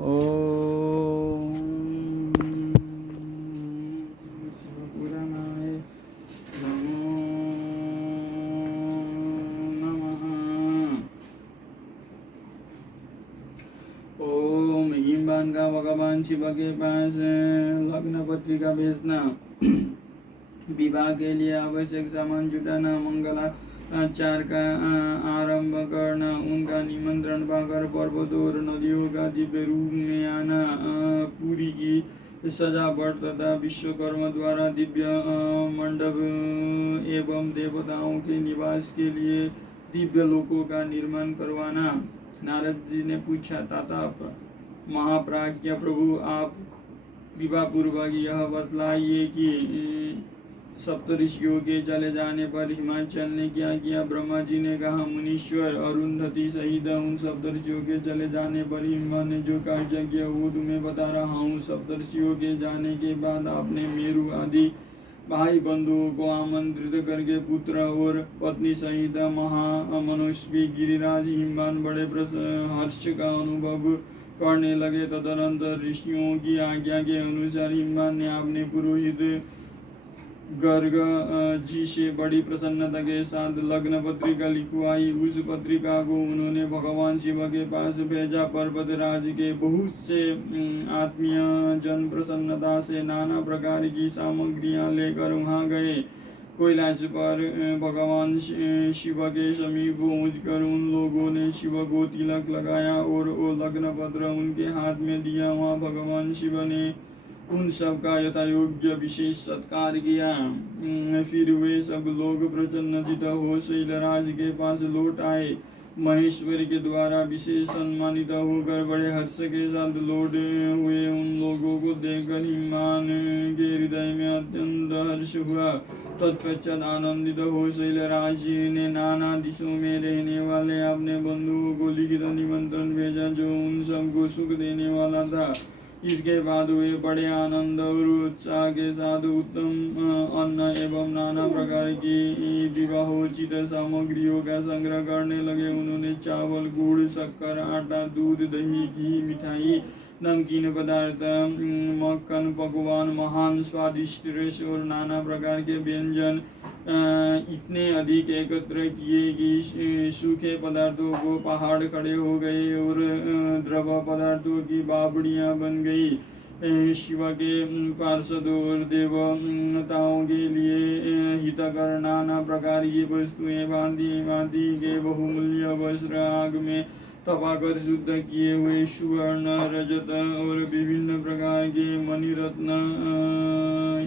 ओम शिवपुराणाय नमो नमः। ओम हिमवान का भगवान शिव के पास लग्न पत्रिका भेजना, विवाह के लिए आवश्यक सामान जुटाना, मंगलाचार का आरंभ करना, उनका निमंत्रण पाकर पर्वतों और नदियों का दिव्य रूप में आना, पूरी की सजावट तथा विश्वकर्मा द्वारा दिव्य मंडप एवं देवताओं के निवास के लिए दिव्य लोकों का निर्माण करवाना। नारद जी ने पूछा, ताता महाप्राज्ञ प्रभु, आप कृपा पूर्वक यह बतलाइए कि सप्तऋषियों के चले जाने पर हिमाचल ने क्या किया। ब्रह्मा जी ने कहा, मुनीश्वर, अरुंधति सहित उन सप्तऋषियों के चले जाने पर हिमा ने जो कार्य किया वो तुम्हें बता रहा हूँ। सप्तऋषियों के जाने के बाद आपने मेरु आदि भाई बंधुओं को आमंत्रित करके पुत्र और पत्नी सहित महामनुष्य गिरिराज हिमवान बड़े हर्ष का अनुभव करने लगे। तदनंतर ऋषियों की आज्ञा के अनुसार हिमवान ने अपने पुरोहित गर्ग जी से बड़ी प्रसन्नता के साथ लग्न पत्रिका लिखवाई। उस पत्रिका को उन्होंने भगवान शिव के पास भेजा। पर्वतराज के बहुत से आत्मीय जन प्रसन्नता से नाना प्रकार की सामग्रियां लेकर वहां गए। कैलाश पर भगवान शिव के समीप पहुंचकर उन लोगों ने शिव को तिलक लगाया और वो लग्न पत्र उनके हाथ में दिया। वहाँ भगवान शिव ने उन सब का यथा योग्य विशेष सत्कार किया। फिर वे सब लोग प्रसन्नचित्त हो शैलराज के पास लौट आए। महेश्वर के द्वारा विशेष सम्मानित होकर बड़े हर्ष के साथ लौटे हुए उन लोगों को देखकर हिमवान के हृदय में अत्यंत हर्ष हुआ। तत्पश्चात आनंदित हो शैलराज ने नाना दिशों में रहने वाले अपने बंधुओं को लिखित निमंत्रण भेजा, जो उन सबको सुख देने वाला था। इसके बाद वे बड़े आनंद और उत्साह के साथ उत्तम अन्न एवं नाना प्रकार की विवाहोचित सामग्रियों का संग्रह करने लगे। उन्होंने चावल, गुड़, शक्कर, आटा, दूध, दही, घी, मिठाई, नमकीन पदार्थ, मक्खन, पकवान, महान स्वादिष्ट रस और नाना प्रकार के व्यंजन इतने अधिक एकत्र किए कि सूखे पदार्थों को पहाड़ खड़े हो गए और द्रव पदार्थों की बावड़ियां बन गई। शिव के पार्षदों और देवताओं के लिए हितकर नाना प्रकार की वस्तुएं, भांति भांति के बहुमूल्य वस्त्र, आग में तपाकर शुद्ध किए हुए सुवर्ण, रजत और विभिन्न प्रकार के मणिरत्न,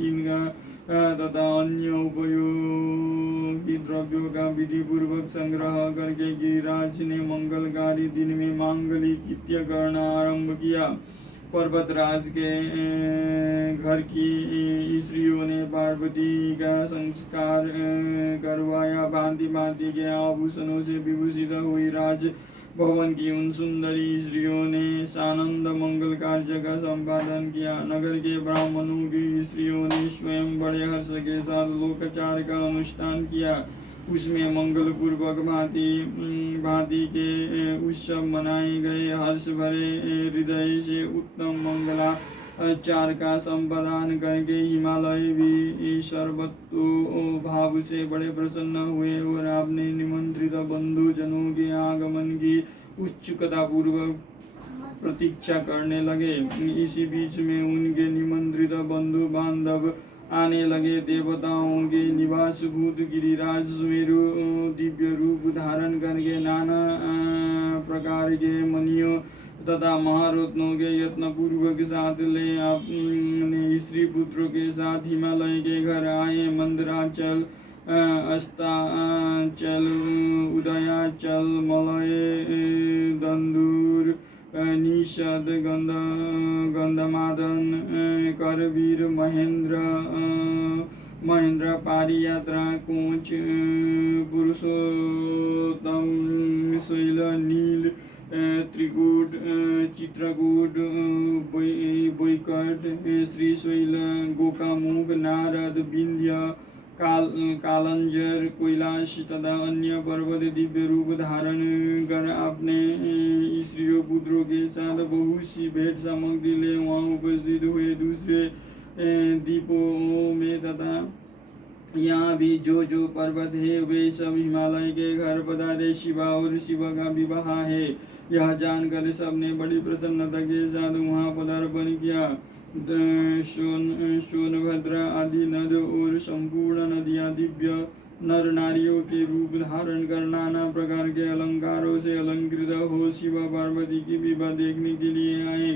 इनका तथा अन्य उपयोगी द्रव्यों का विधि पूर्वक संग्रह करके गिरिराज ने मंगलकारी दिन में मांगलिक करना आरंभ किया। पर्वतराज के घर की स्त्रियों ने पार्वती का संस्कार करवाया। भांति भांति के आभूषणों से विभूषित हुई राज भवन की उन सुंदरी स्त्रियों ने सानंद मंगल कार्य का संपादन किया। नगर के ब्राह्मणों की स्त्रियों ने स्वयं बड़े हर्ष के साथ लोकाचार का अनुष्ठान किया। उसमें मंगल पूर्वक भांति भांति के उत्सव मनाए गए। हर्ष भरे हृदय से उत्तम मंगलाचार का संपादन करके हिमालय भी सर्वतो भाव से बड़े प्रसन्न हुए और आपने निमंत्रित बंधु जनों के आगमन की उत्सुकता पूर्वक प्रतीक्षा करने लगे। इसी बीच में उनके निमंत्रित बंधु बांधव आने लगे। देवताओं के निवास भूत गिरिराज सुमेरु दिव्य रूप धारण करके नाना प्रकार के मणियों तथा महारत्नों के यत्न पूर्वक साथ ले अपने स्त्री पुत्रों के साथ हिमालय के घर आए। मंदराचल, अस्ताचल, उदयाचल, मलय, दंदूर, निषद, गंधमादन, करवीर, महेंद्र, पारियात्रा, कोच, पुरुषोत्तम, शैल, नील, त्रिकूट, चित्रकूट, बैकट, श्रीशैल, गोकामुख, नारद, विंध्य, कालंजर, कैलाश तथा अन्य पर्वत दिव्य रूप धारण कर अपने स्त्रियों पुत्रों के साथ बहुत सी भेंट सामग्री ले वहाँ उपस्थित हुए। दूसरे द्वीपों में तथा यहाँ भी जो जो पर्वत है वे सब हिमालय के घर पधारे। शिवा और शिव का विवाह है यह जानकर सबने बड़ी प्रसन्नता के साथ वहाँ पदार्पण किया। सोनभद्र आदि नद और संपूर्ण नदियाँ दिव्य नर नारियों के रूप धारण कर नाना प्रकार के अलंकारों से अलंकृत हो शिव पार्वती की विवाह देखने के लिए आए।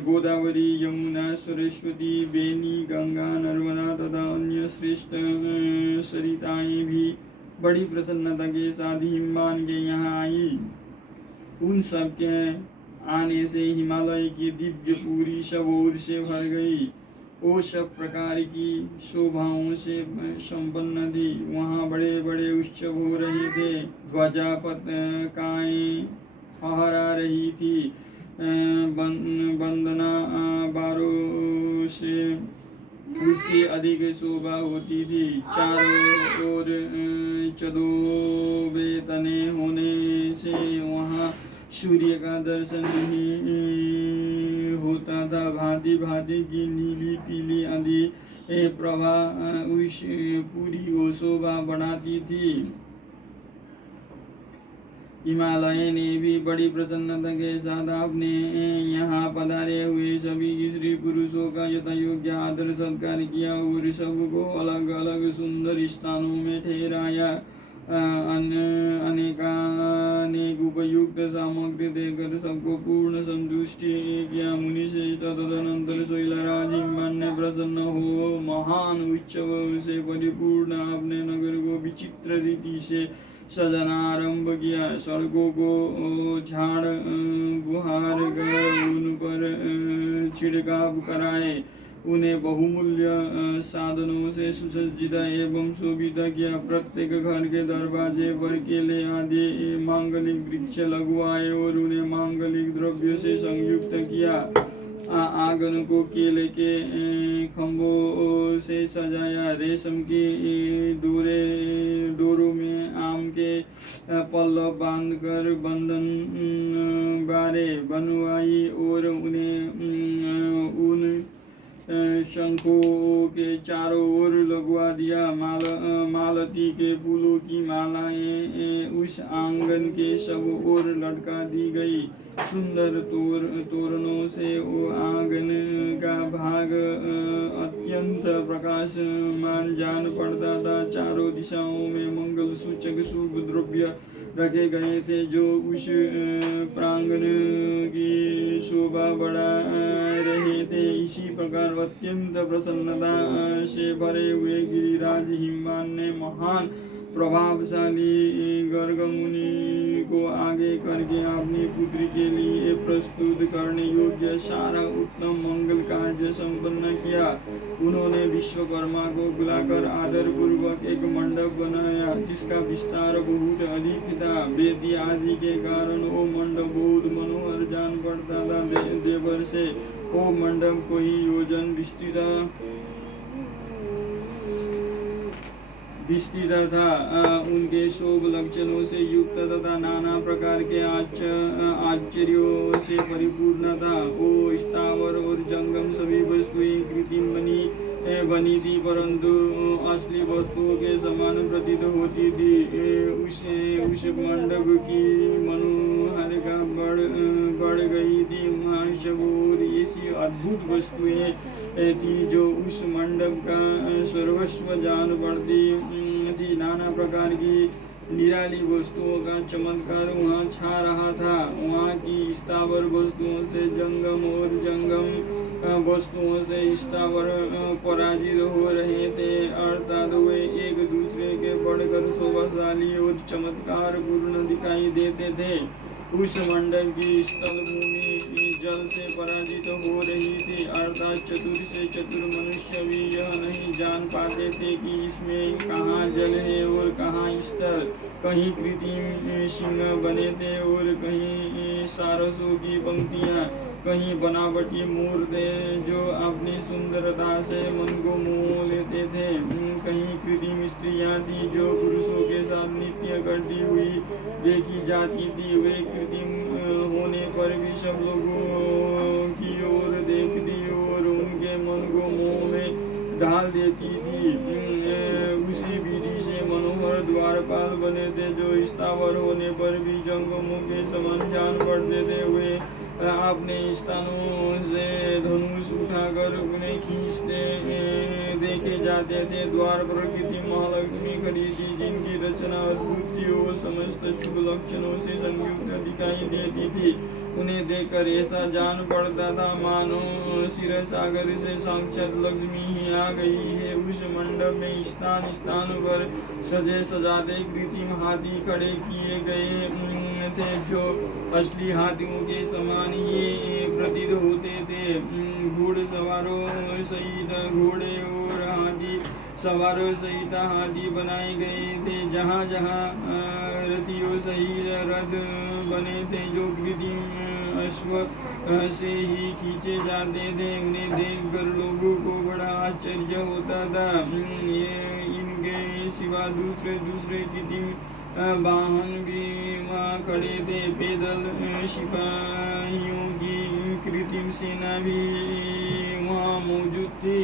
गोदावरी, यमुना, सरस्वती, बेनी, गंगा, नर्मदा तथा अन्य श्रेष्ठ सरिताएं भी बड़ी प्रसन्नता के साथ हिमवान के यहाँ आई। उन सब के आने से हिमालय की दिव्य पूरी सब ओर से भर गई। वो सब प्रकार की शोभाओं से संपन्न थी। वहाँ बड़े बड़े उत्सव हो रहे थे। ध्वजा पताकाएं फहरा रही थी। वंदना बारों से उसकी अधिक शोभा होती थी। चारों ओर चदोबे तने होने से वहाँ सूर्य का दर्शन नहीं होता था। भांति भांति की नीली पीली आदि प्रभा उस पूरी को शोभा बढ़ाती थी। हिमालय ने भी बड़ी प्रसन्नता के साथ अपने यहाँ पधारे हुए सभी स्त्री पुरुषों का यथा योग्य आदर सत्कार किया और सबको अलग अलग सुंदर स्थानों में ठहराया। अनेक उपयुक्त सामग्री देकर सबको पूर्ण संतुष्टि किया। मुनि श्रेष्ठ तदनंतर शैलराज हिमवान ने प्रसन्न हो महान उत्सव से परिपूर्ण अपने नगर को विचित्र रीति से सजाना आरंभ किया। सड़कों को झाड़ बुहार कर उन पर छिड़काव कराए। उन्हें बहुमूल्य साधनों से सुसज्जित एवं शोभित किया। प्रत्येक घर के दरवाजे पर केले आदि मांगलिक वृक्ष लगवाए और उन्हें मांगलिक द्रव्यों से संयुक्त किया। आंगन को केले के खंभों से सजाया। रेशम की डोरों में आम के पल्लव बांधकर बंधन बारे बनवाई और उन्हें उन शंखों के चारों ओर लगवा दिया। मालती के फूलों की मालाएं उस आंगन के सब ओर लटका दी गई। सुंदर तोरणों से वो आंगन का भाग अत्यंत प्रकाशमान जान पड़ता था। चारों दिशाओं में मंगल सूचक शुभ द्रव्य रखे गए थे जो उस प्रांगण की शोभा बढ़ा रहे थे। इसी प्रकार अत्यंत प्रसन्नता से भरे हुए गिरिराज हिमवान ने महान प्रभावशाली गर्ग मुनि को आगे करके अपनी पुत्री के लिए प्रस्तुत करने योग्य सारा उत्तम मंगल कार्य संपन्न किया। उन्होंने विश्वकर्मा को बुलाकर आदर पूर्वक एक मंडप बनाया जिसका विस्तार बहुत अधिक था। वेदी आदि के कारण वो मंडप बहुत मनोहर जान पड़ता था। देवर से वो मंडप कोई योजन विस्तृत था। उनके शोभ लक्षणों से युक्त तथा नाना प्रकार के आश्चर्यों से परिपूर्ण था। वो स्थावर और जंगम सभी वस्तुएं कृत्रिम बनी थी परंतु असली वस्तुओं के समान प्रतीत होती थी। उस मंडप की मनोहारिता बढ़ गई थी। और ऐसी अद्भुत वस्तुएं थी जो उस मंडप का सर्वस्व जान पड़ती थी। नाना प्रकार की निराली वस्तुओं का चमत्कार वहाँ छा रहा था। वहाँ की स्थावर वस्तुओं से जंगम और जंगम वस्तुओं से स्थावर पराजित हो रहे थे। अर्थात वे एक दूसरे के बढ़कर शोभाशाली और चमत्कार पूर्ण दिखाई देते थे। उस मंडल की स्थल भूमि जल से पराजित हो रही थी। अर्थात चतुर से चतुर मनुष्य भी यह नहीं जान पाते थे कि इसमें कहाँ जल है और कहाँ स्थल। कहीं कृत्रिम सिंह बने थे और कहीं सारसों की पंक्तियाँ कहीं बनावटी मूर्ति जो अपनी सुंदरता से मन को मोह लेते थे, कहीं कृत्रिम स्त्रियां थी जो पुरुषों के साथ नृत्य करती हुई देखी जाती थी। वे कृत्रिम होने पर भी सब लोगों की ओर देखती और उनके मन को मोह में डाल देती थी। उसी विधि से मनोहर द्वारपाल बने थे जो स्थावर होने पर भी जंगमों के समान जान पड़ते थे। वे अपने स्थानों से धनुष उठाकर उन्हें खींचते देखे जाते थे। द्वार प्रकृति महालक्ष्मी खड़ी थी जिनकी रचना अद्भुत थी और समस्त शुभ लक्षणों से संयुक्त दिखाई देती थी। उन्हें देखकर ऐसा जान पड़ता था मानो क्षीर सागर से साक्षात लक्ष्मी ही आ गई है। उस मंडप में स्थान स्थान पर सजे सजाते कृत्रिम हाथी खड़े किए गए थे जो असली हाथियों के समान ही प्रतीत होते थे। घोड़सवारों सहित घोड़े और हाथी सवारों सहित हाथी बनाए गए थे। जहाँ जहाँ रथियों सहित रथ बने थे जो कृत्रिम अश्व से ही खींचे जाते थे। उन्हें देखकर लोगों को बड़ा आश्चर्य होता था। इनके सिवा दूसरे दूसरे कृत्रिम वाहन भी वहाँ खड़े थे। पैदल सिपाहियों की कृत्रिम सेना भी वहाँ मौजूद थी।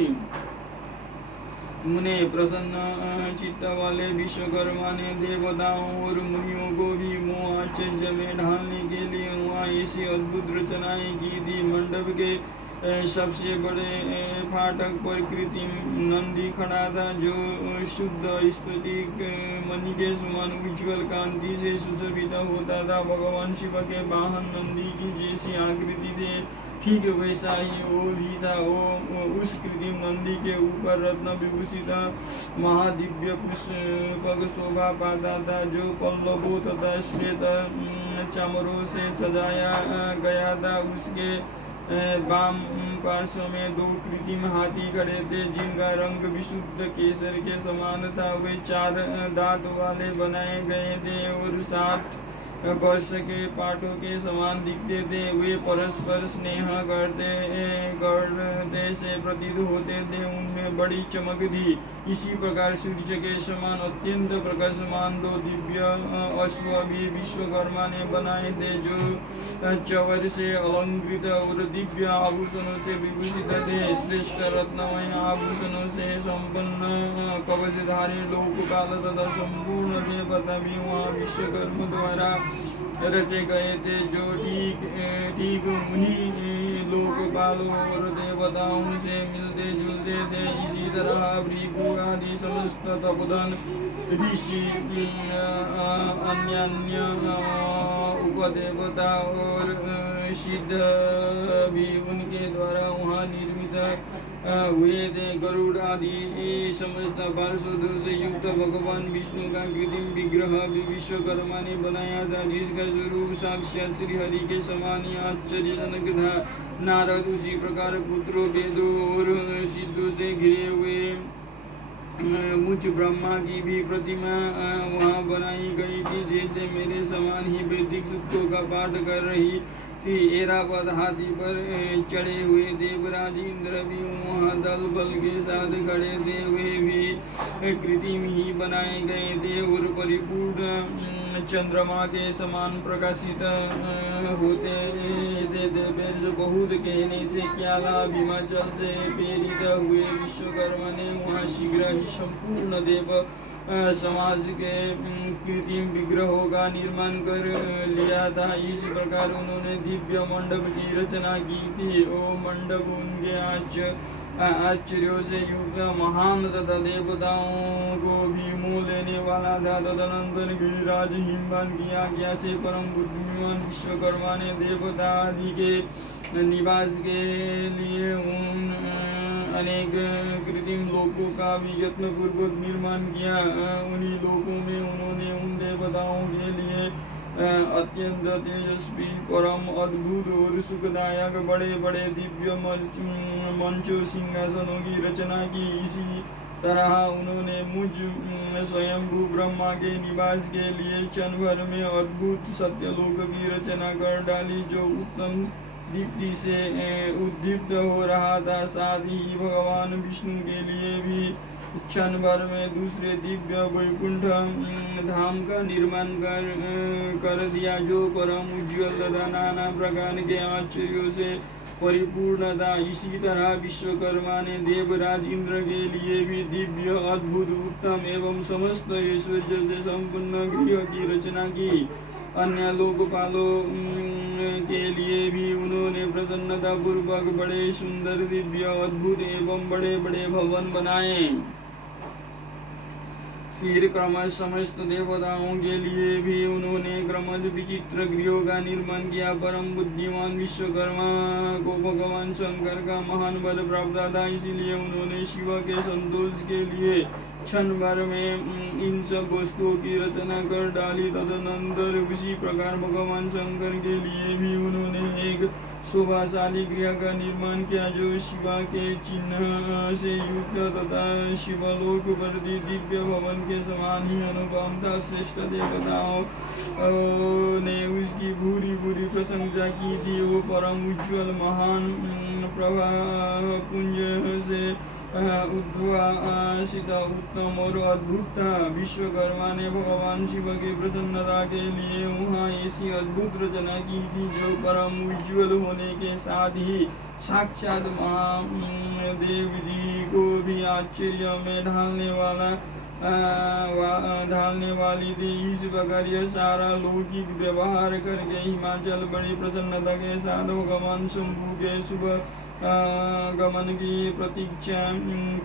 उन्हें प्रसन्न चित्त वाले विश्वकर्मा ने देवताओं और मुनियों को भी मोह आश्चर्य में ढालने के लिए वहाँ ऐसी अद्भुत रचनाएं की थी। मंडप के सबसे बड़े फाटक पर कृत्रिम नंदी खड़ा था जो शुद्ध स्फटिक मणि के समान उज्ज्वल कांति से सुशोभित होता था। भगवान शिव के वाहन नंदी की जैसी आकृति थी ठीक वैसा ही वो भी था। वो उस कृत्रिम नंदी के ऊपर रत्न विभूषित महादिव्य पुष्पक शोभा पाता था जो पल्लवों तथा श्वेत चामरों से सजाया गया था। उसके वाम पार्श्व में दो कृत्रिम हाथी खड़े थे जिनका रंग विशुद्ध केसर के समान था। वे 4 दांत वाले बनाए गए थे और 7 वर्ष के पाठों के समान दिखते थे। वे परस्पर स्नेह करते से प्रतीत होते थे। उनमें बड़ी चमक थी। इसी प्रकार सूर्य के समान अत्यंत प्रकाशमान 2 दिव्य अश्व भी विश्वकर्मा ने बनाए थे जो चवर से अलंकृत और दिव्य आभूषणों से विभूषित थे। श्रेष्ठ रत्नमय आभूषणों से संपन्न कवचधारी लोकपाल तथा संपूर्ण देवता भी वहाँ विश्वकर्मा द्वारा रचे गए थे जो ठीक उन्हीं लोकपालों और देवताओं से मिलते जुलते थे। इसी तरह भृगु आदि समस्त तपोधन ऋषि अन्य उपदेवता और सिद्ध भी उनके द्वारा वहाँ निर्मित हुए थे। गरुड़ आदि समस्त पार्षदों से युक्त भगवान विष्णु का कृत्रिम विग्रह भी विश्वकर्मा ने बनाया था जिसका स्वरूप साक्षात श्री हरि के समान ही आश्चर्यजनक था। नारद उसी प्रकार पुत्रों वेदों और सिद्धों से घिरे हुए मुझ ब्रह्मा की भी प्रतिमा वहाँ बनाई गई थी जैसे मेरे समान ही वैदिक सूक्तों का पाठ कर रही थी। ऐरावत हाथी पर चढ़े हुए देवराज इंद्र भी वहाँ दल बल के साथ खड़े थे। वे भी कृत्रिम ही बनाए गए थे और परिपूर्ण चंद्रमा के समान प्रकाशित होते थे। देवेश बहुत कहने से क्या लाभ। हिमाचल से प्रेरित हुए विश्वकर्मा ने वहाँ शीघ्र ही संपूर्ण देव समाज के कृत्रिम विग्रहों का निर्माण कर लिया था। इस प्रकार उन्होंने दिव्य मंडप की रचना की थी। वो मंडप उनके आश्चर्यों से युक्त महान तथा देवताओं को भी मोह लेने वाला था। तदनंतर गिरिराज हिमवान की आज्ञा से परम बुद्धिमान विश्वकर्मा ने देवता आदि के निवास के लिए उन अनेक कृत्रिम लोकों का भी यत्न पूर्वक निर्माण किया। उन्हीं लोकों में उन्होंने उन देवताओं के लिए अत्यंत तेजस्वी परम अद्भुत और सुखदायक बड़े बड़े दिव्य मंचों सिंहासनों की रचना की। इसी तरह उन्होंने मुझ स्वयंभू ब्रह्मा के निवास के लिए क्षण भर में अद्भुत सत्यलोक की रचना कर डाली जो उत्तम दीप्ति से उद्दीप्त हो रहा था। साथ ही भगवान विष्णु के लिए भी क्षण भर में दूसरे दिव्य वैकुंठ धाम का निर्माण कर दिया, जो परम उज्ज्वल तथा नाना प्रकार के आश्चर्यों से परिपूर्ण था। इसी तरह विश्वकर्मा ने देवराज इंद्र के लिए भी दिव्य, अद्भुत, उत्तम एवं समस्त ऐश्वर्य से संपन्न गृह की रचना की। अन्य लोकपालों के लिए भी उन्होंने प्रसन्नता पूर्वक बड़े सुंदर, दिव्य, अद्भुत एवं बड़े बड़े भवन बनाए। फिर क्रमश समस्त देवताओं के लिए भी उन्होंने क्रमश विचित्र गृहों का निर्माण किया। परम बुद्धिमान विश्वकर्मा को भगवान शंकर का महान बल प्राप्त था, इसलिए उन्होंने शिव के संतोष के लिए क्षण भर में इन सब वस्तुओं की रचना कर डाली। तदनंतर उसी प्रकार भगवान शंकर के लिए भी उन्होंने एक शोभाशाली गृह का निर्माण किया, जो शिवा के चिन्ह से युक्त तथा शिवलोक पर दिव्य भवन के समान ही अनुपम था। श्रेष्ठ देवताओं ने उसकी भूरी भूरी प्रशंसा की थी। वो परम उज्ज्वल, महान, प्रभा पुंज से उद्भासित, उत्तम और अद्भुत था। विश्वकर्मा ने भगवान शिव की प्रसन्नता के लिए वहाँ ऐसी अद्भुत रचना की थी, जो परम उज्ज्वल होने के साथ ही साक्षात महादेव जी को भी आश्चर्य में ढालने वाली थी। इस प्रकार यह सारा लौकिक व्यवहार करके हिमाचल बड़ी प्रसन्नता के साथ भगवान शंभु के शुभ गमन की प्रतीक्षा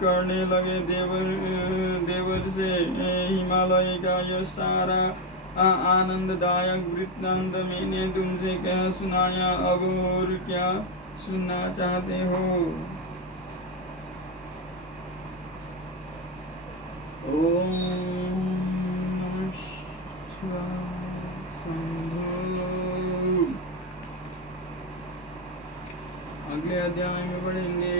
करने लगे। देवर से हिमालय का यह सारा आनंददायक वृत्तांत मैंने तुमसे कह सुनाया। अब और क्या सुनना चाहते हो? ओम नमः शिवाय। अगले अध्याय में पढ़ेंगे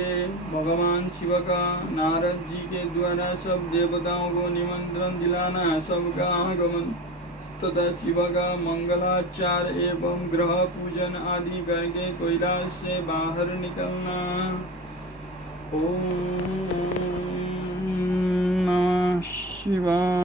भगवान शिव का नारद जी के द्वारा सब देवताओं को निमंत्रण दिलाना, सबका आगमन तथा शिव का मंगलाचार एवं ग्रह पूजन आदि करके कैलाश से बाहर निकलना। ओम